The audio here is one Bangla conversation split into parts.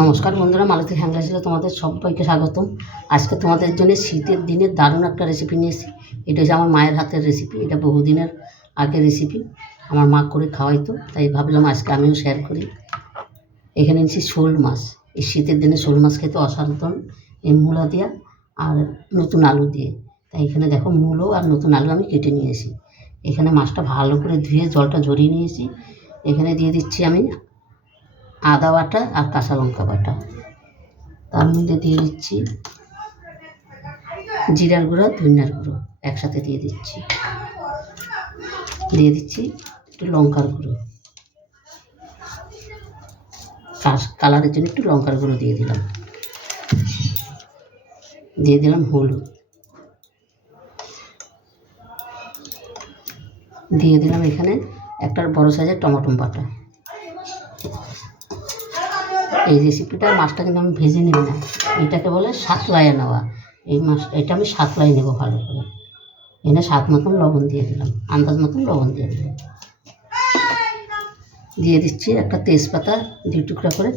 নমস্কার বন্ধুরা, মালতী হ্যাংলাসিলে তোমাদের সবাইকে স্বাগতম। আজকে তোমাদের জন্য শীতের দিনে দারুণ একটা রেসিপি নিয়েছি। এটা হচ্ছে আমার মায়ের হাতের রেসিপি। এটা বহুদিনের আগের রেসিপি, আমার মা করে খাওয়াইতো, তাই ভাবলাম আজকে আমিও শেয়ার করি। এখানে নিয়েছি শোল মাছ। এই শীতের দিনে শোল মাছ খেতে অসাধারণ, এই মূলা দিয়ে আর নতুন আলু দিয়ে। তাই এখানে দেখো মূলো আর নতুন আলু আমি কেটে নিয়েছি। এখানে মাছটা ভালো করে ধুয়ে জলটা ঝরিয়ে নিয়েছি। এখানে দিয়ে দিচ্ছি আমি আদা বাটা আর কাঁচা লঙ্কা বাটা। তার মধ্যে দিয়ে দিচ্ছি জিরার গুঁড়ো, ধনিয়ার গুঁড়ো একসাথে দিয়ে দিচ্ছি। দিয়ে দিচ্ছি একটু লঙ্কার গুঁড়ো, কালারের জন্য একটু লঙ্কার গুঁড়ো দিয়ে দিলাম। দিয়ে দিলাম হলুদ, দিয়ে দিলাম এখানে একটা বড় সাইজের টমেটো বাটা। এই রেসিপিটা মাছটা কিন্তু আমি ভেজে নেব না, এটাকে বলে সাতলাইয়ে নেওয়া। এই মাছ এটা আমি সাতলাই নেব ভালো করে। এনে স্বাদ মতন লবণ দিয়ে দিলাম, আন্দাজ মতন লবণ দিয়ে দিলাম। দিয়ে দিচ্ছি একটা তেজপাতা 2 টুকরা করে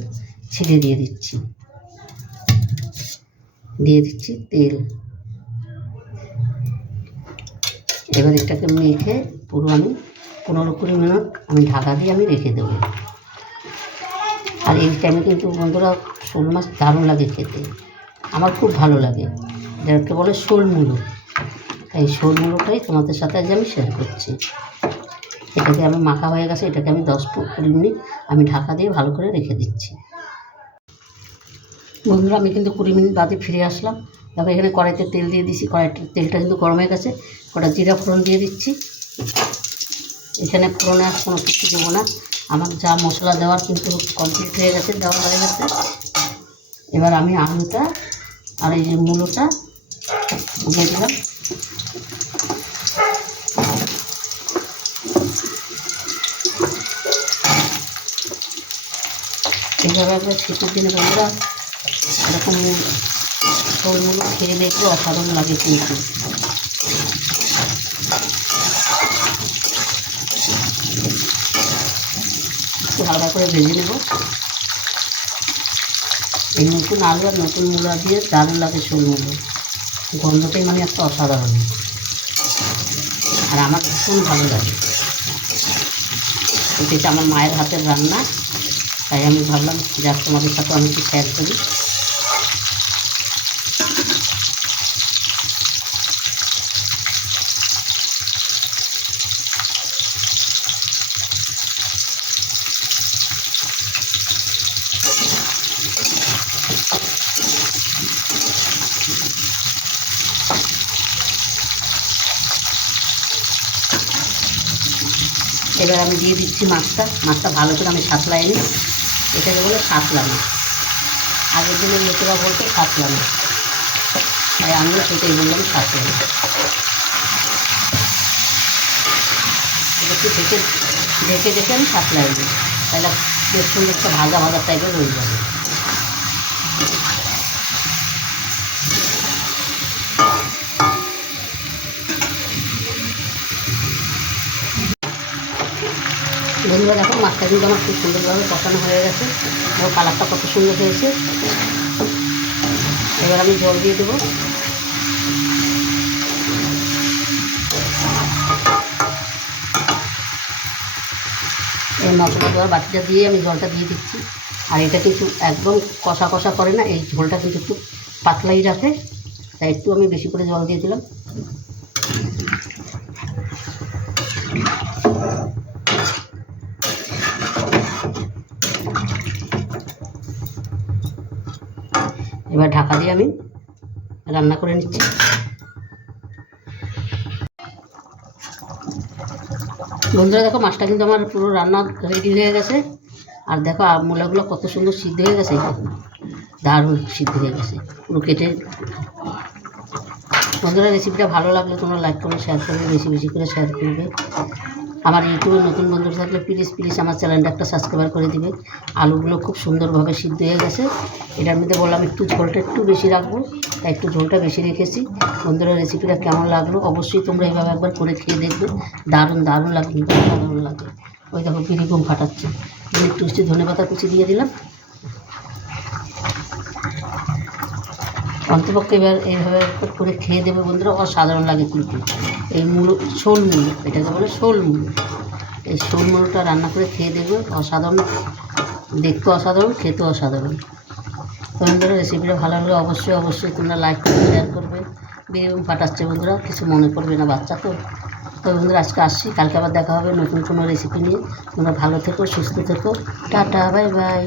ছিঁড়ে দিয়ে দিচ্ছি। দিয়ে দিচ্ছি তেল। এবার এটাকে মেখে পুরো আমি 15-20 মিনিট আমি ঢাকা দিয়ে আমি রেখে দেবো। আর এই টাইমে কিন্তু বন্ধুরা শোল মাছ দারুণ লাগে খেতে, আমার খুব ভালো লাগে। এটাকে বলে শোল মূলো। এই শোল মূলোটাই তোমাদের সাথে আজ আমি শেয়ার করছি। এটাকে আমি মাখা হয়ে গেছে, এটাকে আমি 10-20 মিনিট আমি ঢাকা দিয়ে ভালো করে রেখে দিচ্ছি। বন্ধুরা আমি কিন্তু 20 মিনিট বাদে ফিরে আসলাম। তারপর এখানে কড়াইতে তেল দিয়ে দিচ্ছি। কড়াইটার তেলটা কিন্তু গরম হয়ে গেছে। কটা জিরা ফোড়ন দিয়ে দিচ্ছি। এখানে ফোড়নে আর কোনো কিছু দেবো না, আমার যা মশলা দেওয়ার কিন্তু কমপ্লিট হয়ে গেছে, দেওয়া হয়ে গেছে। এবার আমি আলুটা আর এই যে মূলোটা দিয়ে দিলাম। এইভাবে একবার শীতের দিনে বন্ধুরা এরকম শোল মূলো খেয়ে দেখলে অসাধারণ লাগে কিন্তু। একটু হালকা করে ভেজে নেব। এই নতুন আলু আর নতুন মূলা দিয়ে দারুণ লাগে শোল মূলো, গন্ধটাই মানে একটা অসাধারণ, আর আমার ভীষণ ভালো লাগে। এটা আমার মায়ের হাতের রান্না, তাই আমি ভাবলাম যাক তোমাদের সাথে আমি একটু শেয়ার করি। এবার আমি দিয়ে দিচ্ছি মাছটা ভালো করে আমি সাতলাই নিই। এটাকে বলে সাতলানো। আগের দিনের লোকেরা বলতো সাতলানো, তাই আমিও সেটাই বললাম সাতলানো। একটু ঢেকে ঢেকে আমি সাতলাই দিই, তাহলে বেশ সুন্দর একটা ভাজা ভাজা টাইপের হয়ে যাবে। বন্ধুরা দেখো মাছটা কিন্তু আমার খুব সুন্দরভাবে কষানো হয়ে গেছে, এবং কালারটা কত সুন্দর হয়েছে। এবার আমি জল দিয়ে দেবো। এই মশলা দেওয়ার বাটিটা দিয়ে আমি জলটা দিয়ে দিচ্ছি। আর এটা কিন্তু একদম কষা কষা করে না, এই ঝোলটা কিন্তু একটু পাতলাই রাখে, তাই একটু আমি বেশি করে জল দিয়ে দিলাম। এবার ঢাকা দিয়ে আমি রান্না করে নিচ্ছি। বন্ধুরা দেখো মাছটা কিন্তু আমার পুরো রান্না রেডি হয়ে গেছে। আর দেখো মূলাগুলো কত সুন্দর সিদ্ধ হয়ে গেছে, দারুণ সিদ্ধ হয়ে গেছে পুরো কেটে। বন্ধুরা রেসিপিটা ভালো লাগলে তোমরা লাইক করে শেয়ার করবে, বেশি বেশি করে শেয়ার করবে। আমার ইউটিউবে নতুন বন্ধুরা থাকলে প্লিজ আমার চ্যানেলটা একটা সাবস্ক্রাইব করে দিবে। আলুগুলো খুব সুন্দরভাবে সিদ্ধ হয়ে গেছে। এটার মধ্যে বললাম একটু ঝোলটা একটু বেশি রাখবো, তাই একটু ঝোলটা বেশি রেখেছি। বন্ধুরা রেসিপিটা কেমন লাগলো অবশ্যই তোমরা এইভাবে একবার করে খেয়ে দেখবে, দারুণ লাগে, দারুণ লাগে। ওই দেখো বিড়ি ঘুম ফাটাচ্ছে, একটু ধনেপাতা কুচি দিয়ে দিলাম। অন্তপক্ষে এবার এইভাবে করে খেয়ে দেবে বন্ধুরা, অসাধারণ লাগে কিন্তু। এই মূলো, শোল মূলো, এটাকে বলে শোল মূলো। এই শোল মূলোটা রান্না করে খেয়ে দেবে, অসাধারণ, দেখতে অসাধারণ, খেতে অসাধারণ। তো বন্ধুরা রেসিপিটা ভালো লাগলে অবশ্যই তোমরা লাইক করবে, শেয়ার করবে। বেগুন ফাটাচ্ছে বন্ধুরা, কিছু মনে করবে না, বাচ্চা তো। তো বন্ধুরা আজকে আসছি, কালকে আবার দেখা হবে নতুন কোনো রেসিপি নিয়ে। তোমরা ভালো থেকো, সুস্থ থেকো, টাটা, বাই বাই।